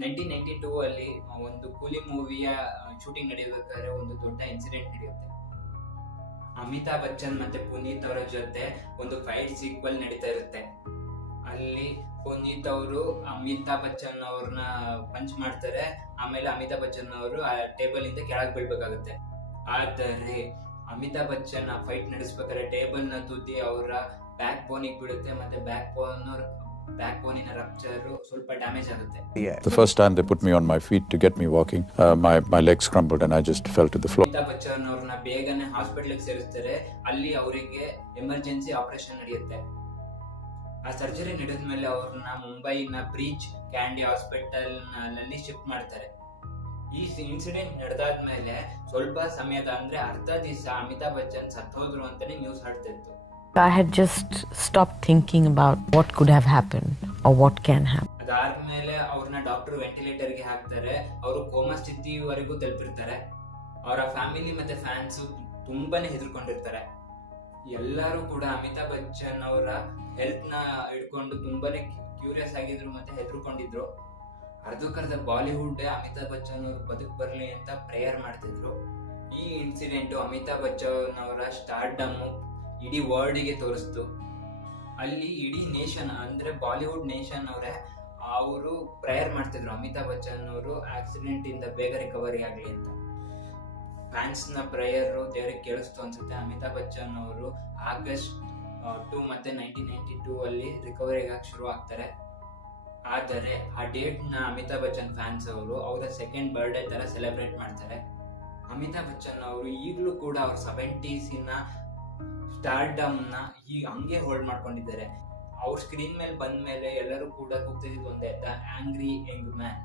1992 ಅಲ್ಲಿ ಒಂದು ಕೂಲಿ ಮೂವಿಯ ಶೂಟಿಂಗ್ ನಡೆಯಬೇಕಾದ್ರೆ ಒಂದು ದೊಡ್ಡ ಇನ್ಸಿಡೆಂಟ್ ನಡೆಯುತ್ತೆ. ಅಮಿತಾಬ್ ಬಚ್ಚನ್ ಮತ್ತೆ ಪುನೀತ್ ಅವರ ಜೊತೆ ಒಂದು ಫೈಟ್ ಸೀಕ್ವೆಲ್ ನಡೀತಾ ಇರುತ್ತೆ. ಅಲ್ಲಿ ಪುನೀತ್ ಅವರು ಅಮಿತಾಬ್ ಬಚ್ಚನ್ ಅವ್ರನ್ನ ಪಂಚ್ ಮಾಡ್ತಾರೆ. ಆಮೇಲೆ ಅಮಿತಾಬ್ ಬಚ್ಚನ್ ಅವರು ಆ ಟೇಬಲ್ ಇಂದ ಕೆಳಗೆ ಬೀಳ್ಬೇಕಾಗುತ್ತೆ. ಆದರೆ ಅಮಿತಾಬ್ ಬಚ್ಚನ್ ಆ ಫೈಟ್ ನಡೆಸಬೇಕಾದ್ರೆ ಟೇಬಲ್ ನ ತುದಿ ಅವರ ಬ್ಯಾಕ್ ಬೋನಿಗೆ ಬೀಳುತ್ತೆ. ಮತ್ತೆ ಬ್ಯಾಕ್ ಬೋನಿನ ರಪ್ಚರ್ ಸ್ವಲ್ಪ ಡ್ಯಾಮೇಜ್ ಆಗುತ್ತೆ. The first time they put me on my feet to get me walking, my legs crumbled and I just fell to the floor. Amitabh Bachchan ಅವ್ರನ್ನ ಬೇಗನೆ ಹಾಸ್ಪಿಟಲ್ ಸೇರಿಸ್ತಾರೆ. ಅಲ್ಲಿ ಅವರಿಗೆ ಎಮರ್ಜೆನ್ಸಿ ಆಪರೇಷನ್ ನಡೆಯುತ್ತೆ. ಆ ಸರ್ಜರಿ ನಡೆದ್ಮೇಲೆ ಅವ್ರನ್ನ ಮುಂಬೈನ ಬ್ರೀಚ್ ಕ್ಯಾಂಡಿ ಹಾಸ್ಪಿಟಲ್ ನಲ್ಲಿ ಶಿಫ್ಟ್ ಮಾಡ್ತಾರೆ. ಈ ಇನ್ಸಿಡೆಂಟ್ ನಡೆದಾದ್ಮೇಲೆ ಸ್ವಲ್ಪ ಸಮಯದ ಅಂದ್ರೆ ಅರ್ಧ ದಿವಸ ಅಮಿತಾಬ್ ಬಚ್ಚನ್ ಸತ್ತೋದ್ರು ಅಂತಾನೆ news ಹರಡ್ತಿತ್ತು. I had just stopped thinking about what could have happened or what can happen. ಅದಾದ್ಮೇಲೆ ಅವ್ರನ್ನ ಡಾಕ್ಟರ್ ವೆಂಟಿಲೇಟರ್ ಗೆ ಹಾಕ್ತಾರೆ. ಅವರು ಕೋಮಾ ಸ್ಥಿತಿವರೆಗೂ ತಲುಪಿರ್ತಾರೆ. ಅವರ ಫ್ಯಾಮಿಲಿ ಮತ್ತೆ ಫ್ಯಾನ್ಸ್ ತುಂಬಾನೇ ಹೆದರ್ಕೊಂಡಿರ್ತಾರೆ. ಎಲ್ಲರೂ ಕೂಡ ಅಮಿತಾಬ್ ಬಚ್ಚನ್ ಅವರ ಹೆಲ್ತ್ ನ ಹಿಡ್ಕೊಂಡು ತುಂಬಾನೇ ಕ್ಯೂರಿಯಸ್ ಆಗಿದ್ರು ಮತ್ತೆ ಹೆದರ್ಕೊಂಡಿದ್ರು. ಅರ್ಧಕ್ಕರ್ಧ ಬಾಲಿವುಡ್ ಅಮಿತಾಬ್ ಬಚ್ಚನ್ ಅವರು ಬದುಕ್ ಬರ್ಲಿ ಅಂತ ಪ್ರೇಯರ್ ಮಾಡ್ತಿದ್ರು. ಈ ಇನ್ಸಿಡೆಂಟ್ ಅಮಿತಾಬ್ ಬಚ್ಚನ್ ಅವರ ಸ್ಟಾರ್ಡಮ್ ಇಡೀ ವರ್ಲ್ಡ್ ಗೆ ತೋರಿಸ್ತು. ಅಲ್ಲಿ ಇಡೀ ನೇಷನ್ ಅಂದ್ರೆ ಬಾಲಿವುಡ್ ನೇಷನ್ ಅವರೇ ಅವರು ಪ್ರೇಯರ್ ಮಾಡ್ತಿದ್ರು ಅಮಿತಾಬ್ ಬಚ್ಚನ್ ಅವರು ಆಕ್ಸಿಡೆಂಟ್ ಇಂದ ಬೇಗ ರಿಕವರಿ ಆಗ್ಲಿ ಅಂತ. ಫ್ಯಾನ್ಸ್ ನ ಪ್ರೇಯರ್ ದೇವರಿಗೆ ಕೇಳಿಸ್ತು ಅನ್ಸುತ್ತೆ. ಅಮಿತಾಬ್ ಬಚ್ಚನ್ ಅವರು ಆಗಸ್ಟ್ 2 ಮತ್ತೆ 1992 ಅಲ್ಲಿ ರಿಕವರಿ ಆಗಿ ಶುರು ಆಗ್ತಾರೆ. ಆದರೆ ಆ ಡೇಟ್ ನ ಅಮಿತಾಬ್ ಬಚ್ಚನ್ ಫ್ಯಾನ್ಸ್ ಅವರು ಅವರ ಸೆಕೆಂಡ್ ಬರ್ಡೇ ತರ ಸೆಲೆಬ್ರೇಟ್ ಮಾಡ್ತಾರೆ. ಅಮಿತಾಬ್ ಬಚ್ಚನ್ ಅವರು ಈಗಲೂ ಕೂಡ ಅವ್ರ 70s ಸ್ಟಾರ್ಡಮ್ ನ ಹಂಗೆ ಹೋಲ್ಡ್ ಮಾಡ್ಕೊಂಡಿದ್ದಾರೆ. ಅವ್ರ ಸ್ಕ್ರೀನ್ ಮೇಲೆ ಬಂದ ಮೇಲೆ ಎಲ್ಲರೂ ಕೂಡ ಕೂಗ್ತಿದ್ದು ಒಂದೇ, ದ ಆಂಗ್ರಿ ಯಂಗ್ ಮ್ಯಾನ್.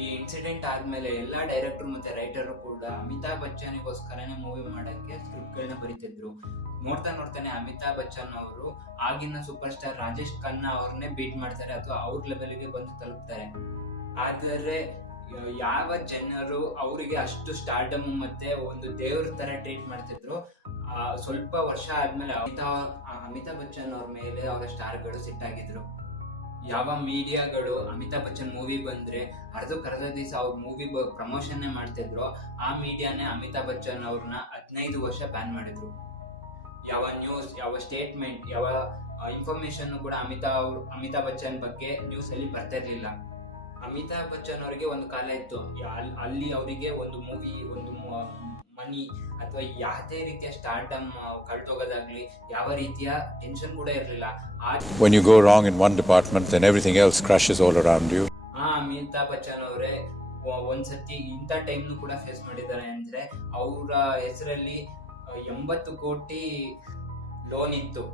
ಈ ಇನ್ಸಿಡೆಂಟ್ ಆದ್ಮೇಲೆ ಎಲ್ಲಾ ಡೈರೆಕ್ಟರ್ ಮತ್ತೆ ರೈಟರ್ ಕೂಡ ಅಮಿತಾಬ್ ಬಚ್ಚನ್ಗೋಸ್ಕರನೇ ಮೂವಿ ಮಾಡಕ್ಕೆ ಸ್ಕ್ರಿಪ್ಟ್ ಗಳನ್ನ ಬರೀತಿದ್ರು. ನೋಡ್ತಾನೆ ಅಮಿತಾಬ್ ಬಚ್ಚನ್ ಅವರು ಆಗಿನ ಸೂಪರ್ ಸ್ಟಾರ್ ರಾಜೇಶ್ ಖನ್ನಾ ಅವ್ರನ್ನೇ ಬೀಟ್ ಮಾಡ್ತಾರೆ ಅಥವಾ ಅವ್ರ ಲೆವೆಲ್ಗೆ ಬಂದು ತಲುಪ್ತಾರೆ. ಆದರೆ ಯಾವ ಜನರು ಅವರಿಗೆ ಅಷ್ಟು ಸ್ಟಾರ್ಡಮ್ ಮತ್ತೆ ಒಂದು ದೇವ್ರ ತರ ಟ್ರೀಟ್ ಮಾಡ್ತಿದ್ರು, ಸ್ವಲ್ಪ ವರ್ಷ ಆದ್ಮೇಲೆ ಅಮಿತಾಬ್ ಬಚ್ಚನ್ ಅವ್ರ ಮೇಲೆ ಅವರ ಸ್ಟಾರ್ಗಳು ಸಿಟ್ಟಾಗಿದ್ರು. ಯಾವ ಮೀಡಿಯಾಗಳು ಅಮಿತಾಬ್ ಬಚ್ಚನ್ ಮೂವಿ ಬಂದ್ರೆ ಅರ್ಧ ದಿವಸ ಅವ್ರ ಮೂವಿ ಪ್ರಮೋಷನ್ ಮಾಡ್ತಿದ್ರು, ಆ ಮೀಡಿಯಾನೇ ಅಮಿತಾಬ್ ಬಚ್ಚನ್ ಅವ್ರನ್ನ 15 ವರ್ಷ ಬ್ಯಾನ್ ಮಾಡಿದ್ರು. ಯಾವ ನ್ಯೂಸ್, ಯಾವ ಸ್ಟೇಟ್ಮೆಂಟ್, ಯಾವ ಇನ್ಫಾರ್ಮೇಶನ್ ಕೂಡ ಅಮಿತಾಬ್ ಬಚ್ಚನ್ ಬಗ್ಗೆ ನ್ಯೂಸ್ ಅಲ್ಲಿ ಬರ್ತಾ ಇರ್ಲಿಲ್ಲ. ಅಮಿತಾಬ್ ಬಚ್ಚನ್ ಅವರಿಗೆ ಒಂದು ಕಾಲ ಇತ್ತು, ಅಲ್ಲಿ ಅವರಿಗೆ ಒಂದು ಮೂವಿ, ಒಂದು ಮನಿ ಅಥವಾ ಯಾವುದೇ ರೀತಿಯ ಸ್ಟಾರ್ಡಮ್ ಕಳ್ದೋಗೋದಾಗ್ಲಿ ಯಾವ ರೀತಿಯ ಟೆನ್ಷನ್ ಕೂಡ ಇರಲಿಲ್ಲ. When you go wrong in one department, then everything else crashes all around you. Amitabh Bachchan ಅವರೇ ಒಂದ್ಸತಿ ಇಂಥ ಟೈಮ್ ಕೂಡ ಫೇಸ್ ಮಾಡಿದ್ದಾರೆ. ಅಂದ್ರೆ ಅವರ ಹೆಸರಲ್ಲಿ 80 ಕೋಟಿ ಲೋನ್ ಇತ್ತು.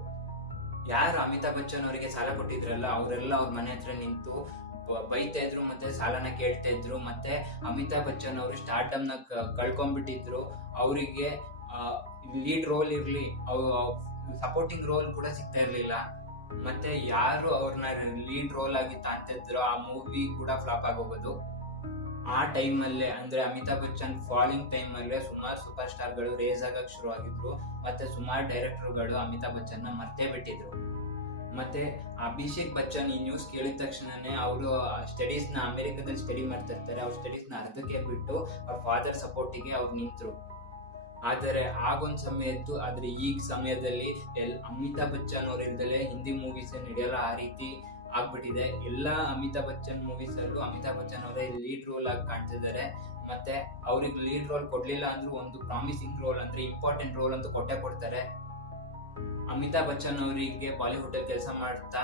ಯಾರು ಅಮಿತಾಬ್ ಬಚ್ಚನ್ ಅವರಿಗೆ ಸಾಲ ಕೊಟ್ಟಿದ್ರಲ್ಲ ಅವರೆಲ್ಲ ಅವ್ರ ಮನೆ ಹತ್ರ ನಿಂತು ಬೈತಾ ಇದ್ರು ಮತ್ತೆ ಸಾಲನ ಕೇಳ್ತಾ ಇದ್ರು. ಮತ್ತೆ ಅಮಿತಾಬ್ ಬಚ್ಚನ್ ಅವರು ಸ್ಟಾರ್ಡಮ್ ನ ಕಳ್ಕೊಂಡ್ಬಿಟ್ಟಿದ್ರು. ಅವರಿಗೆ ಲೀಡ್ ರೋಲ್ ಇರ್ಲಿ, ಸಪೋರ್ಟಿಂಗ್ ರೋಲ್ ಕೂಡ ಸಿಗ್ತಾ ಇರ್ಲಿಲ್ಲ. ಮತ್ತೆ ಯಾರು ಅವ್ರನ್ನ ಲೀಡ್ ರೋಲ್ ಆಗಿ ತಾಂತಿದ್ರು ಆ ಮೂವಿ ಕೂಡ ಫ್ಲಾಪ್ ಆಗೋಗೋದು. ಆ ಟೈಮ್ ಅಲ್ಲೇ ಅಂದ್ರೆ ಅಮಿತಾಬ್ ಬಚ್ಚನ್ ಫಾಲಿಂಗ್ ಟೈಮ್ ಅಲ್ಲೇ ಸುಮಾರು ಸೂಪರ್ ಸ್ಟಾರ್ ಗಳು ರೇಸ್ ಆಗಕ್ ಶುರು ಆಗಿದ್ರು. ಮತ್ತೆ ಸುಮಾರು ಡೈರೆಕ್ಟರ್ ಗಳು ಅಮಿತಾಬ್ ಬಚ್ಚನ್ ನ ಮರ್ತೇ ಬಿಟ್ಟಿದ್ರು. ಮತ್ತೆ ಅಭಿಷೇಕ್ ಬಚ್ಚನ್ ಈ ನ್ಯೂಸ್ ಕೇಳಿದ ತಕ್ಷಣನೇ ಅವರು ಸ್ಟಡೀಸ್ ನ ಅಮೆರಿಕದಲ್ಲಿ ಸ್ಟಡಿ ಮಾಡ್ತಾ ಇರ್ತಾರೆ. ಅವ್ರ ಸ್ಟಡೀಸ್ ನ ಅರ್ಧಕ್ಕೆ ಬಿಟ್ಟು ಅವ್ರ ಫಾದರ್ ಸಪೋರ್ಟಿಗೆ ಅವ್ರು ನಿಂತರು. ಆದರೆ ಆಗೊಂದ್ ಸಮಯ ಇತ್ತು. ಆದ್ರೆ ಈಗ ಸಮಯದಲ್ಲಿ ಅಮಿತಾಬ್ ಬಚ್ಚನ್ ಅವ್ರ ಇಲ್ದಲೆ ಹಿಂದಿ ಮೂವೀಸ್ ನಡೆಯಲ್ಲ, ಆ ರೀತಿ ಆಗ್ಬಿಟ್ಟಿದೆ. ಎಲ್ಲಾ ಅಮಿತಾಬ್ ಬಚ್ಚನ್ ಮೂವೀಸ್ ಅಲ್ಲೂ ಅಮಿತಾಬ್ ಬಚ್ಚನ್ ಅವರೇ ಲೀಡ್ ರೋಲ್ ಆಗಿ ಕಾಣ್ತಿದ್ದಾರೆ. ಮತ್ತೆ ಅವ್ರಿಗೆ ಲೀಡ್ ರೋಲ್ ಕೊಡ್ಲಿಲ್ಲ ಅಂದ್ರೂ ಒಂದು ಪ್ರಾಮಿಸಿಂಗ್ ರೋಲ್ ಅಂದ್ರೆ ಇಂಪಾರ್ಟೆಂಟ್ ರೋಲ್ ಅಂತ ಕೊಡ್ತಾರೆ. ಅಮಿತಾಬ್ ಬಚ್ಚನ್ ಅವರಿಗೆ ಬಾಲಿವುಡ್ ಅಲ್ಲಿ ಕೆಲಸ ಮಾಡ್ತಾ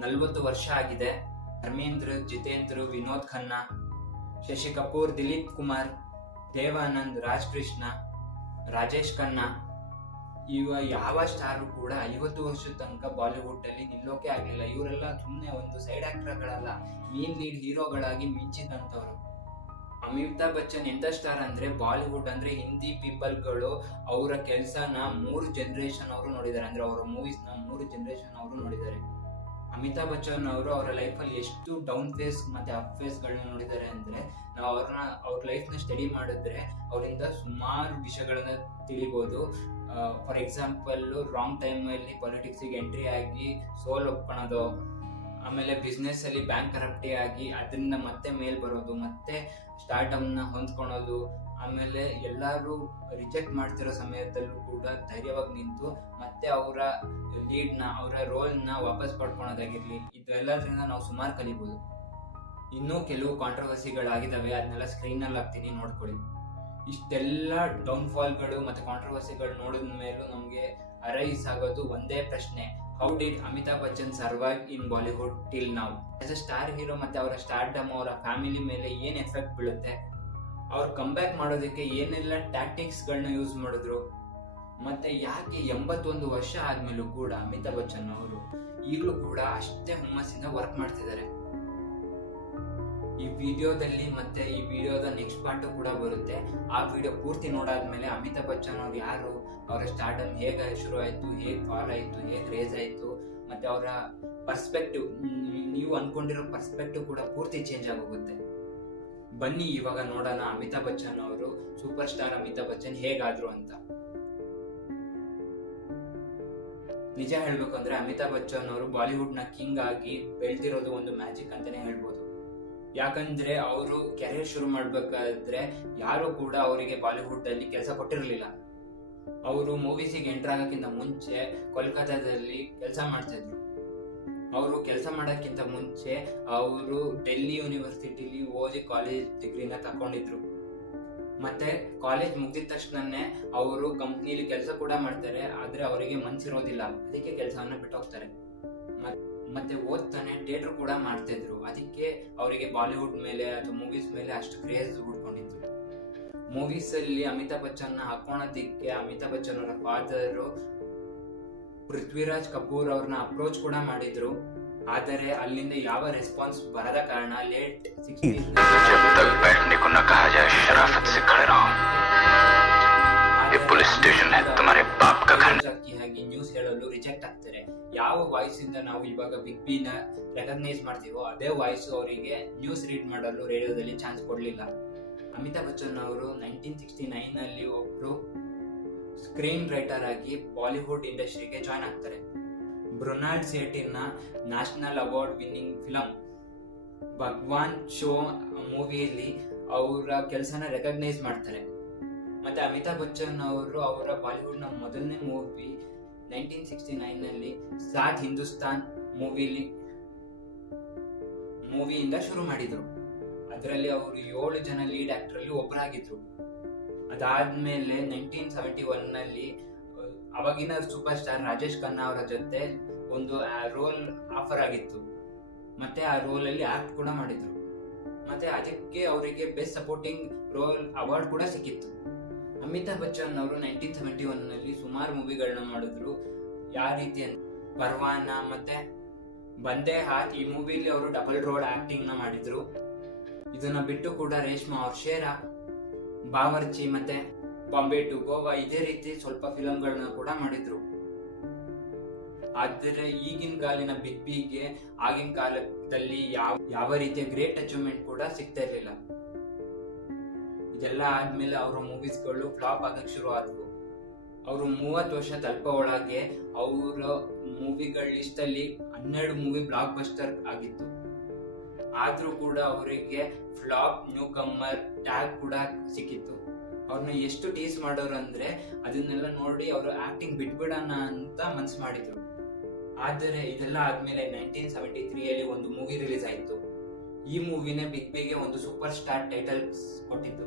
40 ವರ್ಷ ಆಗಿದೆ. ಧರ್ಮೇಂದ್ರ, ಜಿತೇಂದ್ರ, ವಿನೋದ್ ಖನ್ನಾ, ಶಶಿ ಕಪೂರ್, ದಿಲೀಪ್ ಕುಮಾರ್, ದೇವಾನಂದ್, ರಾಜ್ ಕೃಷ್ಣ, ರಾಜೇಶ್ ಖನ್ನಾ, ಯಾವ ಸ್ಟಾರ್ ಕೂಡ 50 ವರ್ಷದ ತನಕ ಬಾಲಿವುಡ್ ಅಲ್ಲಿ ನಿಲ್ಲೋಕೆ ಆಗ್ಲಿಲ್ಲ. ಇವರೆಲ್ಲ ಸುಮ್ಮನೆ ಒಂದು ಸೈಡ್ ಆಕ್ಟರ್ಗಳಲ್ಲ, ಮೇನ್ ಲೀಡ್ ಹೀರೋಗಳಾಗಿ ಮಿಂಚಿದಂತವ್ರು. ಅಮಿತಾಬ್ ಬಚ್ಚನ್ ಎಂತ ಸ್ಟಾರ್ ಅಂದ್ರೆ ಬಾಲಿವುಡ್ ಅಂದ್ರೆ ಹಿಂದಿ ಪೀಪಲ್ ಗಳು ಅವರ ಕೆಲಸನ 3 ಜನರೇಷನ್ ಅವರು ನೋಡಿದ್ದಾರೆ. ಅಂದ್ರೆ ಅವರ ಮೂವೀಸ್ ನ 3 ಜನರೇಷನ್ ಅವರು ನೋಡಿದ್ದಾರೆ. ಅಮಿತಾಬ್ ಬಚ್ಚನ್ ಅವರು ಅವರ ಲೈಫ್ ಅಲ್ಲಿ ಎಷ್ಟು ಡೌನ್ ಫೇಸ್ ಮತ್ತೆ ಅಪ್ ಫೇಸ್ ಗಳನ್ನ ನೋಡಿದ್ದಾರೆ ಅಂದ್ರೆ ನಾವು ಅವ್ರ ಲೈಫ್ ನ ಸ್ಟಡಿ ಮಾಡಿದ್ರೆ ಅವರಿಂದ ಸುಮಾರು ವಿಷಯಗಳನ್ನ ತಿಳಿಬಹುದು. ಫಾರ್ ಎಕ್ಸಾಂಪಲ್ ರಾಂಗ್ ಟೈಮ್ ಅಲ್ಲಿ ಪಾಲಿಟಿಕ್ಸ್ ಗೆ ಎಂಟ್ರಿ ಆಗಿ ಸೋಲ್ ಒಪ್ಕೊಳ್ಳೋದು, ಆಮೇಲೆ ಬಿಸ್ನೆಸ್ ಅಲ್ಲಿ ಬ್ಯಾಂಕ್ ಕರಪ್ಟಿ ಆಗಿ ಅದರಿಂದ ಮತ್ತೆ ಮೇಲ್ ಬರೋದು, ಮತ್ತೆ ಸ್ಟಾರ್ಟಮ್ನ ಹೊಂದ್ಕೊಳೋದು, ಆಮೇಲೆ ಎಲ್ಲರೂ ರಿಜೆಕ್ಟ್ ಮಾಡ್ತಿರೋ ಸಮಯದಲ್ಲೂ ಕೂಡ ಧೈರ್ಯವಾಗಿ ನಿಂತು ಮತ್ತೆ ಅವರ ಲೀಡ್ನ, ಅವರ ರೋಲ್ನ ವಾಪಸ್ ಪಡ್ಕೊಳೋದಾಗಿರ್ಲಿ, ಇದೆಲ್ಲದ್ರಿಂದ ನಾವು ಸುಮಾರು ಕಲಿಬೋದು. ಇನ್ನೂ ಕೆಲವು ಕಾಂಟ್ರವರ್ಸಿಗಳಾಗಿದ್ದಾವೆ, ಅದನ್ನೆಲ್ಲ ಸ್ಕ್ರೀನಲ್ಲಿ ಹಾಕ್ತೀನಿ, ನೋಡ್ಕೊಳ್ಳಿ. ಇಷ್ಟೆಲ್ಲ ಡೌನ್ಫಾಲ್ಗಳು ಮತ್ತೆ ಕಾಂಟ್ರವರ್ಸಿಗಳು ನೋಡಿದ ಮೇಲೂ ನಮಗೆ ಅರೈಸ್ ಆಗೋದು ಒಂದೇ ಪ್ರಶ್ನೆ: how did Amitabh Bachchan survive in Bollywood till now? As a star hero ಮತ್ತೆ ಅವರ ಸ್ಟಾರ್ಡಮ್, ಅವರ ಫ್ಯಾಮಿಲಿ ಮೇಲೆ ಏನ್ ಎಫೆಕ್ಟ್ ಬೀಳುತ್ತೆ, ಅವ್ರು ಕಂಬ್ಯಾಕ್ ಮಾಡೋದಕ್ಕೆ ಏನೆಲ್ಲ ಟ್ಯಾಕ್ಟಿಕ್ಸ್ಗಳನ್ನ ಯೂಸ್ ಮಾಡಿದ್ರು, ಮತ್ತೆ ಯಾಕೆ 81 ವರ್ಷ ಆದ್ಮೇಲೂ ಕೂಡ ಅಮಿತಾಬ್ ಬಚ್ಚನ್ ಅವರು ಈಗಲೂ ಕೂಡ ಅಷ್ಟೇ ಹುಮ್ಮಸ್ಸಿಂದ ವರ್ಕ್ ಮಾಡ್ತಿದ್ದಾರೆ. ಈ ವಿಡಿಯೋದಲ್ಲಿ ಮತ್ತೆ ಈ ವಿಡಿಯೋದ ನೆಕ್ಸ್ಟ್ ಪಾರ್ಟ್ ಕೂಡ ಬರುತ್ತೆ. ಆ ವಿಡಿಯೋ ಪೂರ್ತಿ ನೋಡಾದ್ಮೇಲೆ ಅಮಿತಾಬ್ ಬಚ್ಚನ್ ಅವ್ರು ಯಾರು, ಅವರ ಸ್ಟಾರ್ಟಮ್ ಹೇಗೆ ಶುರು ಆಯ್ತು, ಹೇಗೆ ಫಾಲ್ ಆಯ್ತು, ಹೇಗೆ ರೇಸ್ ಆಯ್ತು, ಮತ್ತೆ ಅವರ ಪರ್ಸ್ಪೆಕ್ಟಿವ್, ನೀವು ಅನ್ಕೊಂಡಿರೋ ಪರ್ಸ್ಪೆಕ್ಟಿವ್ ಕೂಡ ಪೂರ್ತಿ ಚೇಂಜ್ ಆಗೋಗುತ್ತೆ. ಬನ್ನಿ ಇವಾಗ ನೋಡೋಣ ಅಮಿತಾಬ್ ಬಚ್ಚನ್ ಅವರು, ಸೂಪರ್ ಸ್ಟಾರ್ ಅಮಿತಾಬ್ ಬಚ್ಚನ್ ಹೇಗಾದ್ರು ಅಂತ. ನಿಜ ಹೇಳ್ಬೇಕಂದ್ರೆ ಅಮಿತಾಬ್ ಬಚ್ಚನ್ ಅವರು ಬಾಲಿವುಡ್ ನ ಕಿಂಗ್ ಆಗಿ ಬೆಳ್ತಿರೋದು ಒಂದು ಮ್ಯಾಜಿಕ್ ಅಂತಾನೆ ಹೇಳ್ಬೋದು. ಯಾಕಂದ್ರೆ ಅವರು ಕೆರಿಯರ್ ಶುರು ಮಾಡ್ಬೇಕಾದ್ರೆ ಯಾರು ಕೂಡ ಅವರಿಗೆ ಬಾಲಿವುಡ್ ಅಲ್ಲಿ ಕೆಲಸ ಕೊಟ್ಟಿರಲಿಲ್ಲ. ಅವರು ಮೂವೀಸಿಗೆ ಎಂಟರ್ ಆಗೋಕ್ಕಿಂತ ಮುಂಚೆ ಕೋಲ್ಕತ್ತಾದಲ್ಲಿ ಕೆಲಸ ಮಾಡ್ತಾ ಇದ್ರು. ಅವರು ಕೆಲಸ ಮಾಡೋಕ್ಕಿಂತ ಮುಂಚೆ ಅವರು ಡೆಲ್ಲಿ ಯೂನಿವರ್ಸಿಟಿಲಿ ಓದಿ ಕಾಲೇಜ್ ಡಿಗ್ರಿನ ತಗೊಂಡಿದ್ರು. ಮತ್ತೆ ಕಾಲೇಜ್ ಮುಗಿದ ತಕ್ಷಣನೇ ಅವರು ಕಂಪ್ನಿಲಿ ಕೆಲಸ ಕೂಡ ಮಾಡ್ತಾರೆ, ಆದ್ರೆ ಅವರಿಗೆ ಮನ್ಸಿರೋದಿಲ್ಲ, ಅದಕ್ಕೆ ಕೆಲಸವನ್ನ ಬಿಟ್ಟು ಹೋಗ್ತಾರೆ. ಮತ್ತೆ ಓದ್ತಾನೆ ಥಿಯೇಟರ್ ಕೂಡ ಮಾಡ್ತಿದ್ರು, ಅದಕ್ಕೆ ಅವರಿಗೆ ಬಾಲಿವುಡ್ ಮೇಲೆ ಅಥವಾ ಮೂವೀಸ್ ಮೇಲೆ ಅಷ್ಟು ಕ್ರೇಜ್ ಉಳ್ಕೊಂಡಿದ್ರು. ಮೂವೀಸ್ ಅಲ್ಲಿ ಅಮಿತಾಬ್ ಬಚ್ಚನ್ ಹಾಕೋಣೋದಿಕ್ಕೆ ಅಮಿತಾಬ್ ಬಚ್ಚನ್ ಅವರ ಫಾದರ್ ಪೃಥ್ವಿರಾಜ್ ಕಪೂರ್ ಅವ್ರನ್ನ ಅಪ್ರೋಚ್ ಕೂಡ ಮಾಡಿದ್ರು, ಆದರೆ ಅಲ್ಲಿಂದ ಯಾವ ರೆಸ್ಪಾನ್ಸ್ ಬರದ ಕಾರಣ ಲೇಟ್ 60s ನ್ಯೂಸ್ ಹೇಳಲು ರಿಜೆಕ್ಟ್ ಆಗ್ತಾರೆ. ಯಾವ ವಾಯ್ಸ್ ಇಂದ ನಾವು ಇವಾಗ ಬಿಗ್ ಬಿ ನ ರೆಕಗ್ನೈಸ್ ಮಾಡ್ತೀವೋ ಅದೇ ವಾಯ್ಸ್ ಅವರಿಗೆ ನ್ಯೂಸ್ ರೀಡ್ ಮಾಡಲು ರೇಡಿಯೋದಲ್ಲಿ ಚಾನ್ಸ್ ಕೊಡ್ಲಿಲ್ಲ. ಅಮಿತಾಬ್ ಬಚ್ಚನ್ ಅವರು 1969 ನಲ್ಲಿ ಒಬ್ರು ಸ್ಕ್ರೀನ್ ರೈಟರ್ ಆಗಿ ಬಾಲಿವುಡ್ ಇಂಡಸ್ಟ್ರಿಗೆ ಜಾಯ್ನ್ ಆಗ್ತಾರೆ. ಬ್ರೊನಾಲ್ಡ್ ಸೇಟಿನ ನ್ಯಾಷನಲ್ ಅವಾರ್ಡ್ ವಿನ್ನಿಂಗ್ ಫಿಲಂ ಭಗವಾನ್ ಶೋ ಮೂವಿಯಲ್ಲಿ ಅವರ ಕೆಲಸನ ರೆಕಗ್ನೈಸ್ ಮಾಡ್ತಾರೆ. ಮತ್ತೆ ಅಮಿತಾಬ್ ಬಚ್ಚನ್ ಅವರು ಅವರ ಬಾಲಿವುಡ್ ನ ಮೊದಲನೇ ಮೂವಿ 1969 ನಲ್ಲಿ ಸಾತ್ ಹಿಂದೂಸ್ತಾನ್ ಮೂವಿಯಿಂದ ಶುರು ಮಾಡಿದ್ರು. ಅದರಲ್ಲಿ ಅವರು 7 ಜನ ಲೀಡ್ ಆಕ್ಟರ್ ಅಲ್ಲಿ ಒಬ್ಬರಾಗಿದ್ರು. ಅದಾದ್ಮೇಲೆ 1971 ನಲ್ಲಿ ಅವಾಗಿನ ಸೂಪರ್ ಸ್ಟಾರ್ ರಾಜೇಶ್ ಖನ್ನಾ ಅವರ ಜೊತೆ ಒಂದು ರೋಲ್ ಆಫರ್ ಆಗಿತ್ತು, ಮತ್ತೆ ಆ ರೋಲ್ ಅಲ್ಲಿ ಆಕ್ಟ್ ಕೂಡ ಮಾಡಿದ್ರು. ಮತ್ತೆ ಅದಕ್ಕೆ ಅವರಿಗೆ ಬೆಸ್ಟ್ ಸಪೋರ್ಟಿಂಗ್ ರೋಲ್ ಅವಾರ್ಡ್ ಕೂಡ ಸಿಕ್ಕಿತ್ತು. ಅಮಿತಾಬ್ ಬಚ್ಚನ್ ಅವರು 1971 ನಲ್ಲಿ ಸುಮಾರು ಮೂವಿಗಳನ್ನ ಮಾಡಿದ್ರು. ಯಾವ ರೀತಿ ಅಂದ್ರೆ ಪರ್ವಾನ ಮತ್ತೆ ಬಂದೇ ಹಾತ್, ಈ ಮೂವಿಲಿ ಅವರು ಡಬಲ್ ರೋಲ್ ಆಕ್ಟಿಂಗ್ ನ ಮಾಡಿದ್ರು. ಇದನ್ನ ಬಿಟ್ಟು ಕೂಡ ರೇಷ್ಮಾ ಅವ್ರ ಶೇರ, ಬಾವರ್ಚಿ ಮತ್ತೆ ಬಾಂಬೆ ಟು ಗೋವಾ ಇದೇ ರೀತಿ ಸ್ವಲ್ಪ ಫಿಲಂಗಳನ್ನ ಕೂಡ ಮಾಡಿದ್ರು. ಆದರೆ ಈಗಿನ ಕಾಲಿನ ಬಿಗ್ ಬಿಗೆ ಆಗಿನ ಕಾಲದಲ್ಲಿ ಯಾವ ರೀತಿಯ ಗ್ರೇಟ್ ಅಚೀವ್ಮೆಂಟ್ ಕೂಡ ಸಿಗ್ತಾ ಇರ್ಲಿಲ್ಲ. ಇದೆಲ್ಲ ಆದ್ಮೇಲೆ ಅವರ ಮೂವೀಸ್ಗಳು ಫ್ಲಾಪ್ ಆಗಕ್ ಶುರು ಆದ್ವು. ಅವರು 30 ವರ್ಷ ತಲುಪೋ ಒಳಗೆ ಅವರ ಮೂವಿಗಳ ಲಿಸ್ಟ್ ಅಲ್ಲಿ 12 ಮೂವಿ ಬ್ಲಾಕ್ ಬಸ್ಟರ್ ಆಗಿತ್ತು. ಆದ್ರೂ ಕೂಡ ಅವರಿಗೆ ಫ್ಲಾಪ್ ನ್ಯೂ ಕಮ್ಮರ್ ಟ್ಯಾಗ್ ಕೂಡ ಸಿಕ್ಕಿತ್ತು. ಅವ್ರನ್ನ ಎಷ್ಟು ಟೀಸ್ ಮಾಡೋರು ಅಂದ್ರೆ ಅದನ್ನೆಲ್ಲ ನೋಡಿ ಅವರು ಆಕ್ಟಿಂಗ್ ಬಿಟ್ಬಿಡೋಣ ಅಂತ ಮನ್ಸು ಮಾಡಿದ್ರು. ಆದರೆ ಇದೆಲ್ಲ ಆದ್ಮೇಲೆ 1973 ಅಲ್ಲಿ ಒಂದು ಮೂವಿ ರಿಲೀಸ್ ಆಯ್ತು. ಈ ಮೂವಿನೇ ಬಿಗ್ ಬಿಗೆ ಒಂದು ಸೂಪರ್ ಸ್ಟಾರ್ ಟೈಟಲ್ ಕೊಟ್ಟಿತ್ತು.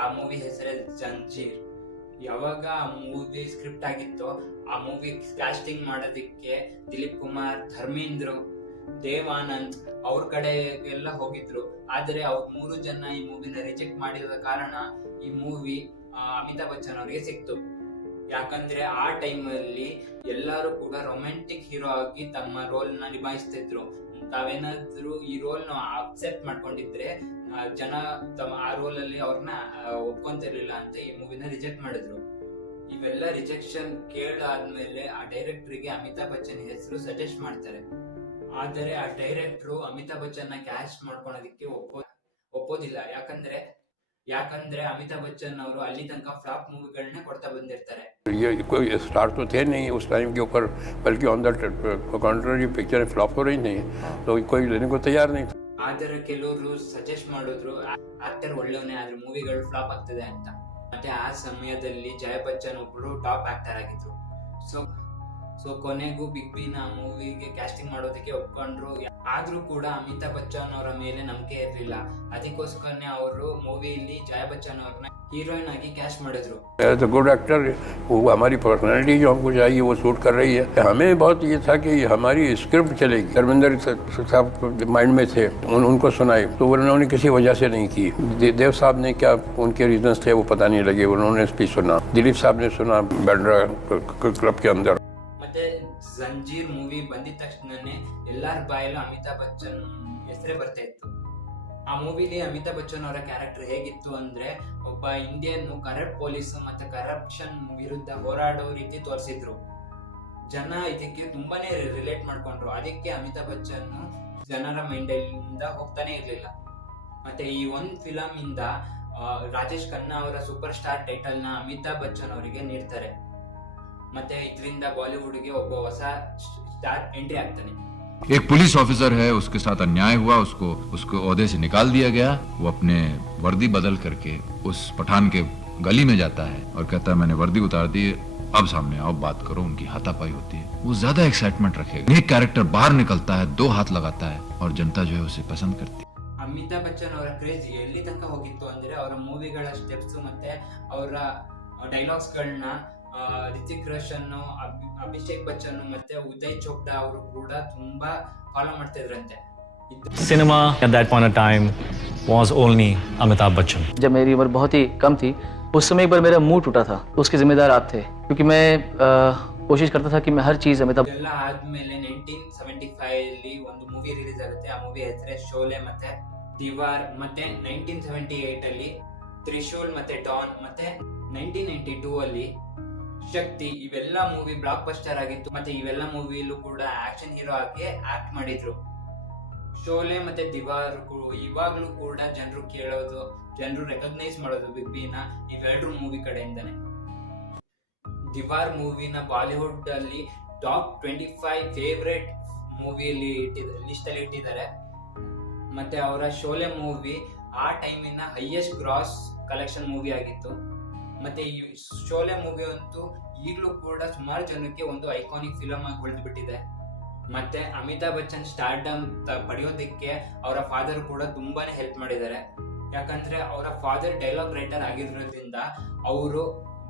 ಆ ಮೂವಿ ಹೆಸರೇ ಜಂಜೀರ್. ಯಾವಾಗ ಆ ಮೂವಿ ಸ್ಕ್ರಿಪ್ಟ್ ಆಗಿತ್ತೋ ಆ ಮೂವಿ ಕಾಸ್ಟಿಂಗ್ ಮಾಡೋದಿಕ್ಕೆ ದಿಲೀಪ್ ಕುಮಾರ್, ಧರ್ಮೇಂದ್ರ, ದೇವ್ ಆನಂದ್ ಅವ್ರ ಕಡೆ ಎಲ್ಲ ಹೋಗಿದ್ರು. ಆದ್ರೆ ಅವ್ರ 3 ಜನ ಈ ಮೂವಿನ ರಿಜೆಕ್ಟ್ ಮಾಡಿದ ಕಾರಣ ಈ ಮೂವಿ ಅಮಿತಾಬ್ ಬಚ್ಚನ್ ಅವರಿಗೆ ಸಿಕ್ತು. ಯಾಕಂದ್ರೆ ಆ ಟೈಮಲ್ಲಿ ಎಲ್ಲರೂ ಕೂಡ ರೊಮ್ಯಾಂಟಿಕ್ ಹೀರೋ ಆಗಿ ತಮ್ಮ ರೋಲ್ ನ ನಿಭಾಯಿಸ್ತಿದ್ರು. ತಾವೇನಾದ್ರೂ ಈ ರೋಲ್ ನ ಅಕ್ಸೆಪ್ಟ್ ಮಾಡ್ಕೊಂಡಿದ್ರೆ ಜನ ಆ ರೋಲ್ ಅಲ್ಲಿ ಅವ್ರನ್ನ ಒಪ್ಕೊಂತಿರ್ಲಿಲ್ಲ ಅಂತ ಈ ಮೂವಿನ ರಿಜೆಕ್ಟ್ ಮಾಡಿದ್ರು. ಇವೆಲ್ಲ ರಿಜೆಕ್ಷನ್ ಕೇಳಾದ್ಮೇಲೆ ಆ ಡೈರೆಕ್ಟರ್ಗೆ ಅಮಿತಾಬ್ ಬಚ್ಚನ್ ಹೆಸರು ಸಜೆಸ್ಟ್ ಮಾಡ್ತಾರೆ. ಆದರೆ ಆ ಡೈರೆಕ್ಟ್ರು ಅಮಿತಾಬ್ ಬಚ್ಚನ್ ನ ಕ್ಯಾಸ್ಟ್ ಮಾಡ್ಕೊಳೋದಿಕ್ಕೆ ಒಪ್ಪೋದಿಲ್ಲ. ಯಾಕಂದ್ರೆ ಯಾಕಂದ್ರೆ ಅಮಿತಾಬ್ ಬಚ್ಚನ್ ಅವರು ಅಲ್ಲಿ ತನಕ ಫ್ಲಾಪ್ ಮೂವಿಗಳನ್ನೇ ಕೊಡ್ತಾ ಬಂದಿರ್ತಾರೆ. ये कोई स्टार तो थे नहीं उस टाइम के ऊपर, बल्कि on the contrary picture flop हो रही नहीं, तो कोई लेने को तैयार नहीं. ಆದರೆ ಕೆಲವರು ಸಜೆಸ್ಟ್ ಮಾಡಿದ್ರು ಆಕ್ಟರ್ ಒಳ್ಳೆಯವನೇ ಆದ್ರೆ ಮೂವಿಗಳು ಫ್ಲಾಪ್ ಆಗ್ತದೆ ಅಂತ. ಮತ್ತೆ ಆ ಸಮಯದಲ್ಲಿ ಜಯ ಬಚ್ಚನ್ ಒಬ್ರು ಟಾಪ್ ಆಕ್ಟರ್ ಆಗಿದ್ರು. ಸೊ ಕೊನೆಗೂ ಬಿಗ್ ಬಿನ ಮೂವಿಗೆ ಕ್ಯಾಸ್ಟಿಂಗ್ ಮಾಡೋದಕ್ಕೆ ಒಪ್ಕೊಂಡ್ರು. ಆದ್ರೂ ಕೂಡ ಅಮಿತಾಬ್ ಬಚ್ಚನ್ ಅವರ ಮೇಲೆ ನಂಬಿಕೆ ಇರಲಿಲ್ಲ. ಅದಕ್ಕೋಸ್ಕರನೇ ಅವರು ಮೂವಿಯಲ್ಲಿ ಜಯ ಬಚ್ಚನ್ ಅವ್ರನ್ನ हीरोइन आगे कैश ಮಾಡಿದ್ರು. एज अ गुड एक्टर वो हमारी पर्सनैलिटी जो हमको चाहिए वो शूट कर रही है. हमें बहुत ये था कि हमारी स्क्रिप्ट चलेगी. धर्मेंद्र साहब माइंड में थे, उनको सुनाई तो उन्होंने किसी वजह से नहीं की. देव साहब ने क्या उनके रीजंस थे वो पता नहीं लगे, उन्होंने स्पीच सुना. दिलीप साहब ने सुना बैंड्रा क्लब के अंदर. ಮತ್ತೆ ಜಂಜೀರ್ ಮೂವಿ ಬಂದಿದ ತಕ್ಷಣನೇ ಎಲ್ಲರ ಬಾಯಲ್ಲೂ ಅಮಿತಾಬ್ ಬಚ್ಚನ್ ಹೆಸರೇ ಬರ್ತಾ ಇತ್ತು. ಆ ಮೂವಿಲಿ ಅಮಿತಾಬ್ ಬಚ್ಚನ್ ಅವರ ಕ್ಯಾರೆಕ್ಟರ್ ಹೇಗಿತ್ತು ಅಂದ್ರೆ ಒಬ್ಬ ಇಂಡಿಯನ್ ಕರಪ್ಟ್ ಪೊಲೀಸ್ ಮತ್ತೆ ಕರಪ್ಷನ್ ವಿರುದ್ಧ ಹೋರಾಡೋ ರೀತಿ ತೋರಿಸಿದ್ರು. ಜನ ಇದಕ್ಕೆ ತುಂಬಾನೇ ರಿಲೇಟ್ ಮಾಡ್ಕೊಂಡ್ರು. ಅದಕ್ಕೆ ಅಮಿತಾಬ್ ಬಚ್ಚನ್ ಜನರ ಮೈಂಡ್ ಇಂದ ಹೋಗ್ತಾನೆ ಇರ್ಲಿಲ್ಲ. ಮತ್ತೆ ಈ ಒಂದ್ ಫಿಲಂ ಇಂದ ರಾಜೇಶ್ ಖನ್ನಾ ಅವರ ಸೂಪರ್ ಸ್ಟಾರ್ ಟೈಟಲ್ ನ ಅಮಿತಾಬ್ ಬಚ್ಚನ್ ಅವರಿಗೆ ನೀಡ್ತಾರೆ. ಮತ್ತೆ ಇದರಿಂದ ಬಾಲಿವುಡ್ಗೆ ಒಬ್ಬ ಹೊಸ ಸ್ಟಾರ್ ಎಂಟ್ರಿ ಆಗ್ತಾನೆ. एक पुलिस ऑफिसर है, उसके साथ अन्याय हुआ, उसको ओहदे से निकाल दिया गया. वो अपने वर्दी बदल करके उस पठान के गली में जाता है और कहता है मैंने वर्दी उतार दी, अब सामने आओ बात करो. उनकी हाथापाई होती है. वो ज्यादा एक्साइटमेंट रखेगा. एक कैरेक्टर बाहर निकलता है, 2 हाथ लगाता है और जनता जो है उसे पसंद करती है. ಅಮಿತಾಬ್ ಬಚ್ಚನ್ ಅವರ ಕ್ರೇಜ್ ಎಲ್ಲಿ ತನಕ ಹೋಗಿತ್ತು ಅಂದ್ರೆ ಅವರ ಮೂವಿಗಳ ಸ್ಟೆಪ್ಸ್ ಮತ್ತೆ ಅವರ ಡೈಲಾಗ್ಸ್ ಗಳನ್ನ ರಿತಿಕ್ ರೋಷನ್, ಅಭಿಷೇಕ್ ಬಚ್ಚನ್ ಮತ್ತೆ ಉದಯ್ ಚೋಪ್ರಾ ಅವರು ಕೂಡ ತುಂಬಾ ಫಾಲೋ ಮಾಡ್ತಾ ಇದ್ರಂತೆ. Cinema at that point of time was only Amitabh Bachchan. जब मेरी उम्र बहुत ही कम थी उस समय एक बार मेरा मुंह टूटा था, उसके जिम्मेदार आप थे, क्योंकि मैं कोशिश करता था कि मैं हर चीज अमिताभ. ಎಲ್ಲ ಆದ್ಮೇಲೆ 1975 ಅಲ್ಲಿ ಒಂದು ಮೂವಿ ರಿಲೀಸ್ ಆಗುತ್ತೆ. ಆ ಮೂವಿ ಹೆಸರೇ ಶೋಲೆ ಮತ್ತೆ ದಿವಾರ್. ಮತ್ತೆ 1978 ಅಲ್ಲಿ ತ್ರಿಶೂಲ್ ಮತ್ತೆ ಡಾನ್. ಮತ್ತೆ 1992 ಅಲ್ಲಿ ಶಕ್ತಿ. ಇವೆಲ್ಲ ಮೂವಿ ಬ್ಲಾಕ್ ಬಸ್ಟರ್ ಆಗಿತ್ತು. ಮತ್ತೆ ಇವೆಲ್ಲ ಮೂವಿಲೂ ಕೂಡ ಆಕ್ಷನ್ ಹೀರೋ ಆಗಿ ಆಕ್ಟ್ ಮಾಡಿದ್ರು. ಶೋಲೆ ಮತ್ತೆ ದಿವಾರ್ ಇವಾಗ್ಲೂ ಕೂಡ ಜನರು ಕೇಳೋದು, ಜನರು ರೆಕಗ್ನೈಸ್ ಮಾಡೋದು ಬಿಗ್ ಬಿನ ಇವೆರಡು ಮೂವಿ ಕಡೆಯಿಂದಾನೆ. ದಿವಾರ್ ಮೂವಿನ ಬಾಲಿವುಡ್ ಅಲ್ಲಿ ಟಾಪ್ 25 ಫೇವ್ರೇಟ್ ಮೂವಿಯಲ್ಲಿ ಲಿಸ್ಟ್ ಅಲ್ಲಿ ಇಟ್ಟಿದ್ದಾರೆ. ಮತ್ತೆ ಅವರ ಶೋಲೆ ಮೂವಿ ಆ ಟೈಮಿನ ಹೈಯೆಸ್ಟ್ ಗ್ರಾಸ್ ಕಲೆಕ್ಷನ್ ಮೂವಿ ಆಗಿತ್ತು. ಮತ್ತೆ ಈ ಶೋಲೆ ಮೂವಿ ಅಂತೂ ಈಗಲೂ ಕೂಡ ಸುಮಾರು ಜನಕ್ಕೆ ಒಂದು ಐಕಾನಿಕ್ ಫಿಲಮ್ ಆಗಿ ಉಳಿದ್ಬಿಟ್ಟಿದೆ. ಮತ್ತೆ ಅಮಿತಾಬ್ ಬಚ್ಚನ್ ಸ್ಟಾರ್ಡಮ್ ಪಡೆಯೋದಕ್ಕೆ ಅವರ ಫಾದರ್ ಕೂಡ ತುಂಬಾನೇ ಹೆಲ್ಪ್ ಮಾಡಿದ್ದಾರೆ. ಯಾಕಂದ್ರೆ ಅವರ ಫಾದರ್ ಡೈಲಾಗ್ ರೈಟರ್ ಆಗಿರೋದ್ರಿಂದ ಅವರು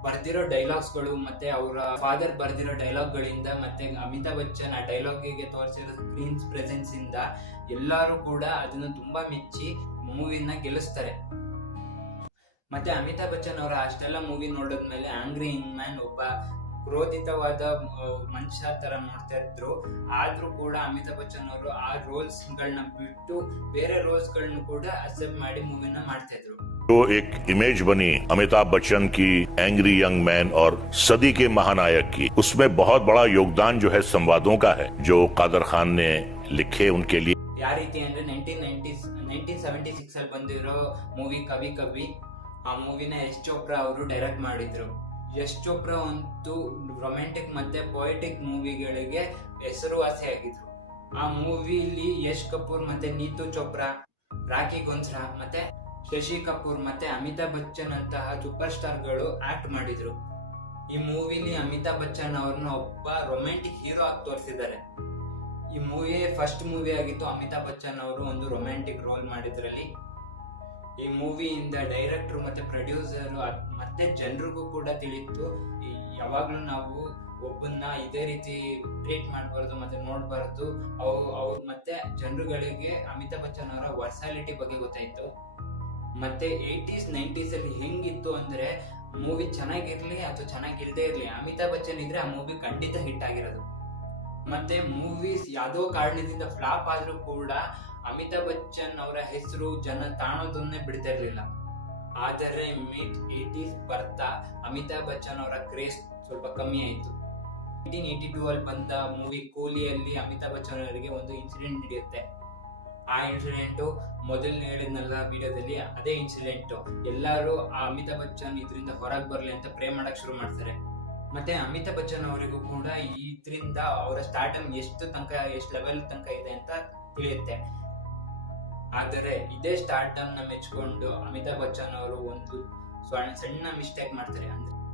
ಬರ್ದಿರೋ ಡೈಲಾಗ್ಸ್ಗಳು ಮತ್ತೆ ಅವರ ಫಾದರ್ ಬರ್ದಿರೋ ಡೈಲಾಗ್ ಗಳಿಂದ ಮತ್ತೆ ಅಮಿತಾಬ್ ಬಚ್ಚನ್ ಆ ಡೈಲಾಗಿಗೆ ತೋರಿಸಿರೋ ಸ್ಕ್ರೀನ್ ಪ್ರೆಸೆನ್ಸ್ ಇಂದ ಎಲ್ಲರೂ ಕೂಡ ಅದನ್ನು ತುಂಬಾ ಮೆಚ್ಚಿ ಮೂವಿನ ಗೆಲ್ಲಿಸ್ತಾರೆ. ಮತ್ತೆ ಅಮಿತಾಬ್ ಬಚ್ಚನ್ ಅವರ ಅಷ್ಟೆಲ್ಲ ಮೂವಿ ನೋಡಿದ್ಮೇಲೆ ಆಂಗ್ರಿ ಯಂಗ್ ಮ್ಯಾನ್ ಒಬ್ಬ ಕ್ರೋಧಿತವಾದ ಮನುಷ್ಯ ತರ ನೋಡ್ತಾ ಇದ್ರು. ಆದ್ರೂ ಕೂಡ ಅಮಿತಾಬ್ ಬಚ್ಚನ್ ಅವರು ಆ ರೋಲ್ಸ್ ಗಳನ್ನ ಬಿಟ್ಟು ಬೇರೆ ರೋಲ್ಸ್ ಗಳನ್ನ ಕೂಡ ಅಕ್ಸೆಪ್ಟ್ ಮಾಡಿ ಮೂವಿನ ಮಾಡ್ತಾ ಇದ್ರು. जो एक इमेज बनी अमिताभ बच्चन की एंग्री यंग मैन और सदी के महानायक की, उसमें बहुत बड़ा योगदान जो है संवादों का है जो कादर खान ने लिखे उनके लिए. ಯಾವ ರೀತಿ ಅಂದ್ರೆ 1976 ಅಲ್ಲಿ ಬಂದಿರೋ ಮೂವಿ ಕವಿ ಕವಿ, ಆ ಮೂವಿನ ಯಶ್ ಚೋಪ್ರಾ ಅವರು ಡೈರೆಕ್ಟ್ ಮಾಡಿದ್ರು. ಯಶ್ ಚೋಪ್ರಾ ಅಂತೂ ರೊಮ್ಯಾಂಟಿಕ್ ಮತ್ತೆ ಪೊಯೆಟಿಕ್ ಮೂವಿಗಳಿಗೆ ಹೆಸರುವಾಸಿಯಾಗಿದ್ರು. ಆ ಮೂವಿಲಿ ಯಶ್ ಕಪೂರ್ ಮತ್ತೆ ನೀತು ಚೋಪ್ರಾ, ರಾಖಿ ಗೋನ್ಸ್ರಾ ಮತ್ತೆ ಶಶಿ ಕಪೂರ್ ಮತ್ತೆ ಅಮಿತಾಬ್ ಬಚ್ಚನ್ ಅಂತಹ ಸೂಪರ್ ಸ್ಟಾರ್ ಗಳು ಆಕ್ಟ್ ಮಾಡಿದ್ರು. ಈ ಮೂವಿಲಿ ಅಮಿತಾಬ್ ಬಚ್ಚನ್ ಅವ್ರನ್ನ ಒಬ್ಬ ರೊಮ್ಯಾಂಟಿಕ್ ಹೀರೋ ಆಗಿ ತೋರಿಸಿದ್ದಾರೆ. ಈ ಮೂವಿ ಫಸ್ಟ್ ಮೂವಿ ಆಗಿತ್ತು ಅಮಿತಾಬ್ ಬಚ್ಚನ್ ಅವರು ಒಂದು ರೊಮ್ಯಾಂಟಿಕ್ ರೋಲ್ ಮಾಡಿದ್ರಲ್ಲಿ. ಈ ಮೂವಿಯಿಂದ ಡೈರೆಕ್ಟರ್ ಮತ್ತೆ ಪ್ರೊಡ್ಯೂಸರ್ ಮತ್ತೆ ಜನರಿಗೂ ಕೂಡ ತಿಳಿತು, ಯಾವಾಗ್ಲೂ ನಾವು ಒಬ್ಬನ್ನ ಇದೇ ರೀತಿ ಟ್ರೀಟ್ ಮಾಡಬಾರ್ದು ಮತ್ತೆ ನೋಡ್ಬಾರ್ದು. ಅವ್ರು ಮತ್ತೆ ಜನರುಗಳಿಗೆ ಅಮಿತಾಬ್ ಬಚ್ಚನ್ ಅವರ ವರ್ಸಾಲಿಟಿ ಬಗ್ಗೆ ಗೊತ್ತಾಯ್ತು. ಮತ್ತೆ 80s 90s ಅಲ್ಲಿ ಹೆಂಗಿತ್ತು ಅಂದ್ರೆ ಮೂವಿ ಚೆನ್ನಾಗಿರ್ಲಿ ಅಥವಾ ಚೆನ್ನಾಗಿಲ್ದೇ ಇರ್ಲಿ, ಅಮಿತಾಬ್ ಬಚ್ಚನ್ ಇದ್ರೆ ಆ ಮೂವಿ ಖಂಡಿತ ಹಿಟ್ ಆಗಿರೋದು. ಮತ್ತೆ ಮೂವೀಸ್ ಯಾವ್ದೋ ಕಾರಣದಿಂದ ಫ್ಲಾಪ್ ಆದ್ರೂ ಕೂಡ ಅಮಿತಾಬ್ ಬಚ್ಚನ್ ಅವರ ಹೆಸರು ಜನ ತಾಣೋದನ್ನೇ ಬಿಡ್ತಾ ಇರ್ಲಿಲ್ಲ. ಆದರೆ ಮಿಡ್ 80s ಬರ್ತಾ ಅಮಿತಾಬ್ ಬಚ್ಚನ್ ಅವರ ಕ್ರೇಜ್ ಸ್ವಲ್ಪ ಕಮ್ಮಿ ಆಯ್ತು. 1982 ಅಲ್ಲಿ ಬಂದ ಮೂವಿ ಕೂಲಿಯಲ್ಲಿ ಅಮಿತಾಬ್ ಬಚ್ಚನ್ ಅವರಿಗೆ ಒಂದು ಇನ್ಸಿಡೆಂಟ್ ನಡೆಯುತ್ತೆ. ಆ ಇನ್ಸಿಡೆಂಟು ಮೊದಲನೇ ಹೇಳಿದ್ನಲ್ಲ ವಿಡಿಯೋದಲ್ಲಿ, ಅದೇ ಇನ್ಸಿಡೆಂಟು. ಎಲ್ಲರೂ ಆ ಅಮಿತಾಬ್ ಬಚ್ಚನ್ ಇದರಿಂದ ಹೊರಗೆ ಬರಲಿ ಅಂತ ಪ್ರೇ ಮಾಡಕ್ ಶುರು ಮಾಡ್ತಾರೆ. ಮತ್ತೆ ಅಮಿತಾಬ್ ಬಚ್ಚನ್ ಅವರಿಗೂ ಕೂಡ ಇದರಿಂದ ಅವರ ಸ್ಟಾರ್ಟಮ್ ಎಷ್ಟು ಲೆವೆಲ್ ತನಕ ಇದೆ ಅಂತ ತಿಳಿಯುತ್ತೆ. ಆದರೆ ಇದೇ ಸ್ಟಾರ್ಟಮ್ ನ ಮೆಚ್ಕೊಂಡು ಅಮಿತಾಬ್ ಬಚ್ಚನ್ ಅವರು ಒಂದು ಸಣ್ಣ ಮಿಸ್ಟೇಕ್ ಮಾಡ್ತಾರೆ. ಅಂದ್ರೆ